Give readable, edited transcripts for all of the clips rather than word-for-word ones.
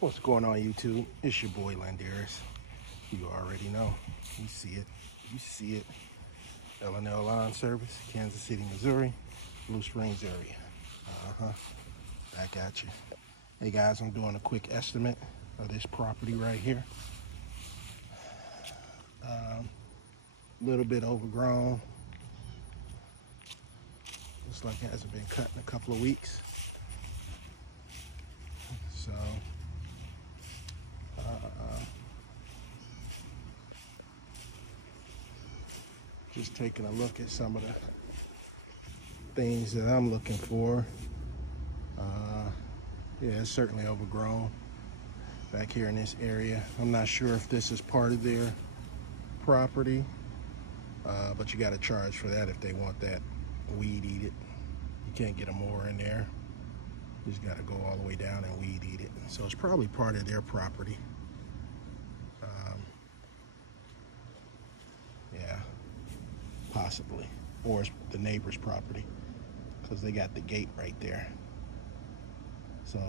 What's going on, YouTube? It's your boy Landeris. You already know. You see it. You see it. L&L Lawn Service, Kansas City, Missouri, Blue Springs area. Back at you. Hey guys, I'm doing a quick estimate of this property right here. A little bit overgrown. Looks like it hasn't been cut in a couple of weeks. So, just taking a look at some of the things that I'm looking for. Yeah, it's certainly overgrown back here in this area. I'm not sure if this is part of their property, but you got to charge for that if they want that weed eat it. You can't get a mower in there. You just got to go all the way down and weed eat it. So it's probably part of their property. Yeah, possibly. Or it's the neighbor's property because they got the gate right there. So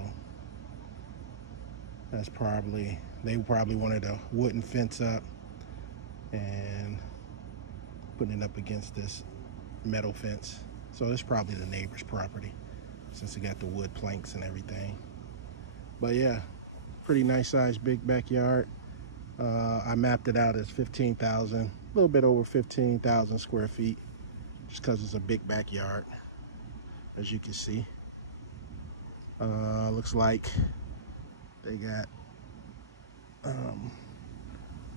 that's probably, they probably wanted a wooden fence up and putting it up against this metal fence. So it's probably the neighbor's property since it got the wood planks and everything. But yeah, pretty nice size, big backyard. I mapped it out as 15,000, a little bit over 15,000 square feet, just because it's a big backyard, as you can see. Looks like they got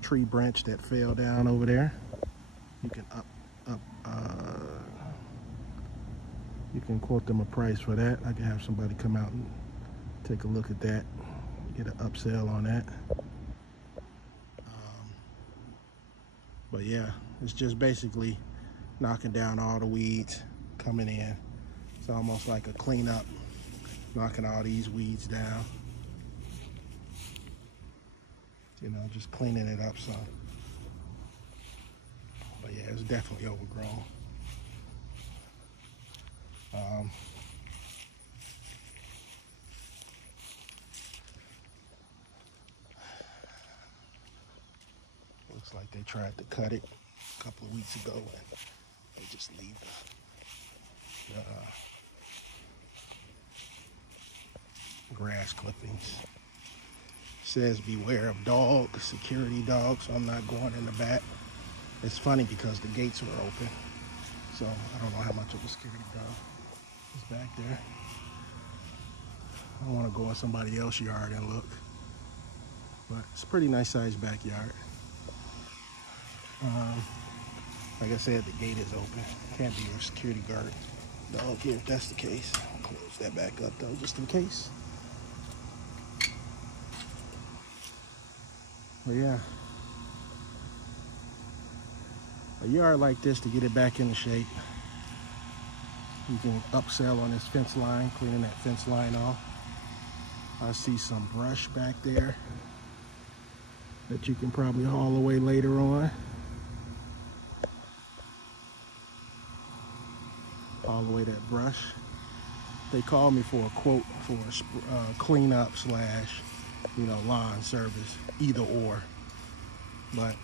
tree branch that fell down over there. You can you can quote them a price for that. I can have somebody come out and take a look at that, get an upsell on that. But yeah, it's just basically knocking down all the weeds coming in. It's almost like a cleanup, knocking all these weeds down. You know, just cleaning it up some. But yeah, it's definitely overgrown. Looks like they tried to cut it a couple of weeks ago and they just leave the grass clippings. Says beware of dogs, security dogs, so I'm not going in the back. It's funny because the gates were open, so I don't know how much of a security dog is back there. I don't want to go in somebody else's yard and look, but it's a pretty nice sized backyard. Like I said, the gate is open. Can't be a security guard dog here if that's the case. I'll close that back up though, just in case. But yeah, a yard like this, to get it back into shape, you can upsell on this fence line, cleaning that fence line off. I see some brush back there that you can probably haul away later on. All the way that brush. They called me for a quote for a cleanup slash, you know, lawn service, either or. But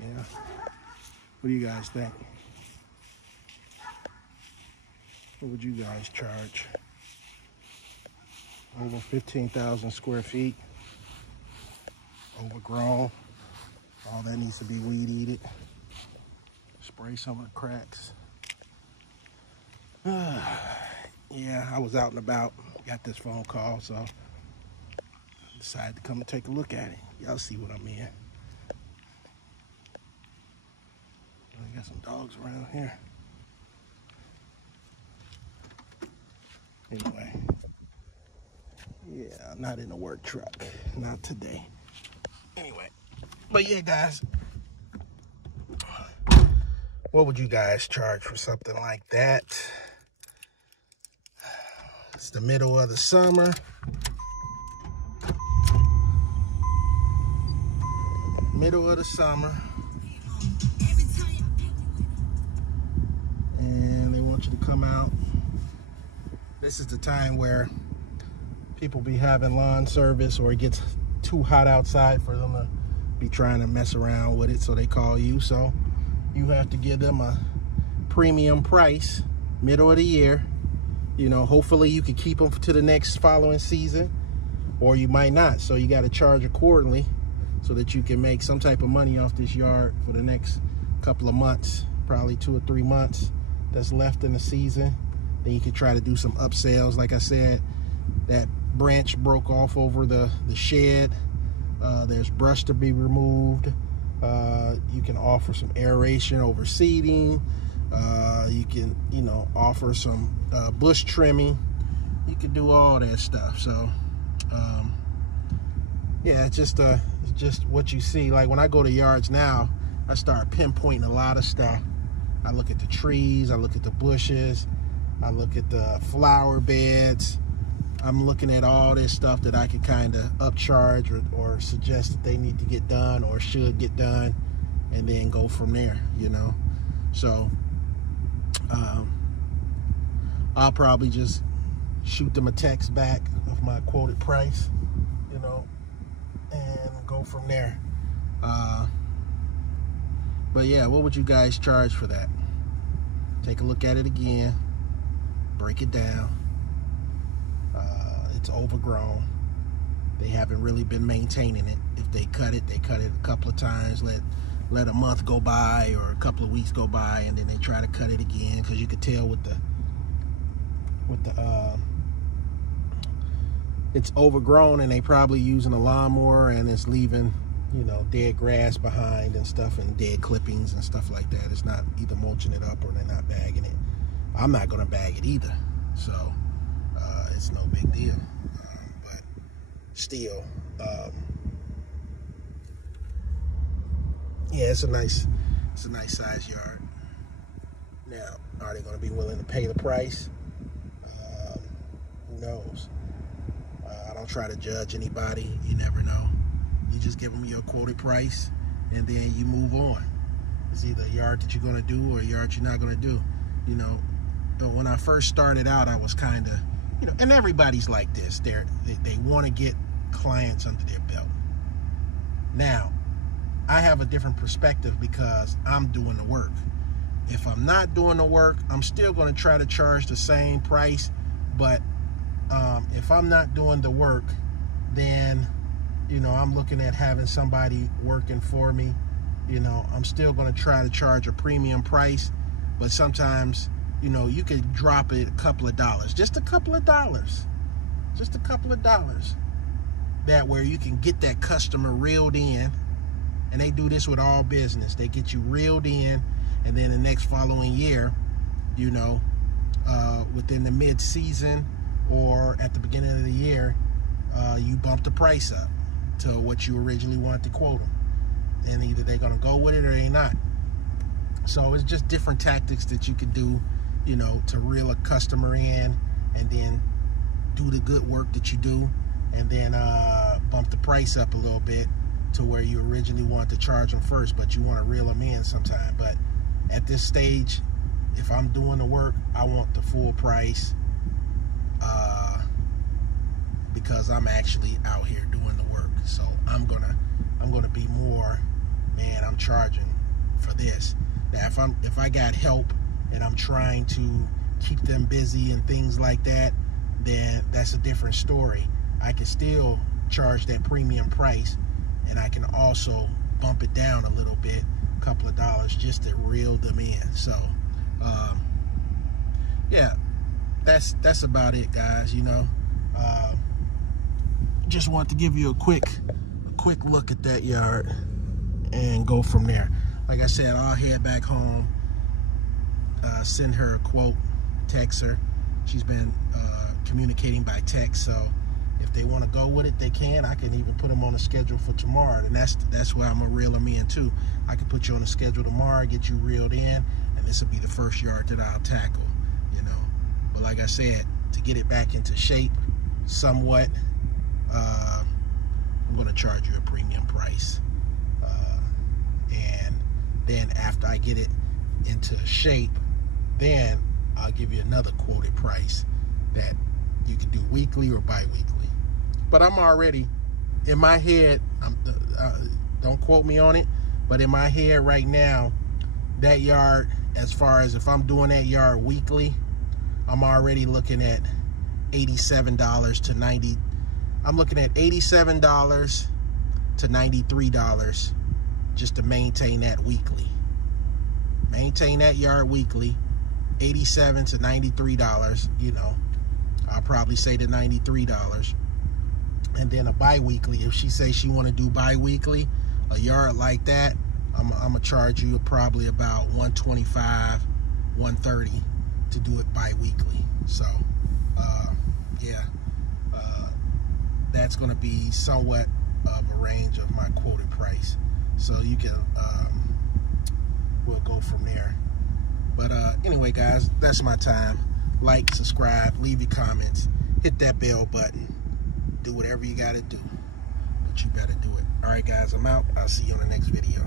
yeah, what do you guys think? What would you guys charge? Over 15,000 square feet, overgrown. All that needs to be weed eated. Spray some of the cracks. Yeah, I was out and about, got this phone call, so I decided to come and take a look at it. Y'all see what I mean. I got some dogs around here. Anyway, yeah, I'm not in a work truck, not today. Anyway, but yeah, guys, what would you guys charge for something like that? It's the middle of the summer. Middle of the summer. And they want you to come out This is the time where people be having lawn service, or it gets too hot outside for them to be trying to mess around with it, so they call you. So you have to give them a premium price, middle of the year. You know, hopefully you can keep them to the next following season, or you might not. So you got to charge accordingly so that you can make some type of money off this yard for the next couple of months, probably 2 or 3 months that's left in the season. Then you can try to do some upsells. Like I said, that branch broke off over the shed. There's brush to be removed. You can offer some aeration over seeding. You can, you know, offer some bush trimming. You can do all that stuff. So yeah, it's just what you see. Like when I go to yards now, I start pinpointing a lot of stuff. I look at the trees, I look at the bushes, I look at the flower beds. I'm looking at all this stuff that I can kind of upcharge or suggest that they need to get done or should get done, and then go from there, you know. So I'll probably just shoot them a text back of my quoted price, you know, and go from there. But yeah, what would you guys charge for that? Take a look at it again, break it down. It's overgrown. They haven't really been maintaining it. If they cut it a couple of times, let a month go by or a couple of weeks go by, and then they try to cut it again, because you could tell with the it's overgrown, and they probably using a lawnmower, and it's leaving, you know, dead grass behind and stuff, and dead clippings and stuff like that. It's not either mulching it up or they're not bagging it. I'm not gonna bag it either, so it's no big deal. But still, yeah, it's a nice size yard. Now, are they going to be willing to pay the price? Who knows? I don't try to judge anybody. You never know. You just give them your quoted price, and then you move on. It's either a yard that you're going to do or a yard you're not going to do. You know, when I first started out, I was kind of, you know, and everybody's like this. They want to get clients under their belt. Now, I have a different perspective because I'm doing the work. If I'm not doing the work, I'm still going to try to charge the same price. But if I'm not doing the work, then, you know, I'm looking at having somebody working for me. You know, I'm still going to try to charge a premium price. But sometimes, you know, you could drop it a couple of dollars, just a couple of dollars, that where you can get that customer reeled in. And they do this with all business. They get you reeled in, and then the next following year, you know, within the mid-season or at the beginning of the year, you bump the price up to what you originally wanted to quote them. And either they're going to go with it or they're not. So it's just different tactics that you could do, you know, to reel a customer in, and then do the good work that you do, and then bump the price up a little bit to where you originally wanted to charge them first, but you want to reel them in sometime. But at this stage, if I'm doing the work, I want the full price, because I'm actually out here doing the work. So I'm gonna be more, man, I'm charging for this. Now if I got help and I'm trying to keep them busy and things like that, then that's a different story. I can still charge that premium price, and I can also bump it down a little bit, a couple of dollars, just to reel them in. So yeah, that's about it, guys. You know, just want to give you a quick look at that yard and go from there. Like I said, I'll head back home, send her a quote, text her. She's been communicating by text, so if they want to go with it, they can. I can even put them on a schedule for tomorrow, and that's where I'm gonna reel them in too. I can put you on a schedule tomorrow, get you reeled in, and this will be the first yard that I'll tackle, you know. But like I said, to get it back into shape somewhat, I'm gonna charge you a premium price, and then after I get it into shape, then I'll give you another quoted price that you could do weekly or bi-weekly. But I'm already, in my head, don't quote me on it, but in my head right now, that yard, as far as if I'm doing that yard weekly, I'm already looking at $87 to $90. I'm looking at $87 to $93 just to maintain that weekly. Maintain that yard weekly, $87 to $93, you know. I'll probably say to $93. And then a bi-weekly, if she says she want to do bi-weekly, a yard like that, I'm gonna charge you probably about $125, $130 to do it bi-weekly. So yeah, that's gonna be somewhat of a range of my quoted price. So you can we'll go from there. But anyway, guys, that's my time. Like, subscribe, leave your comments, hit that bell button, do whatever you gotta do, but you better do it. All right, guys, I'm out. I'll see you on the next video.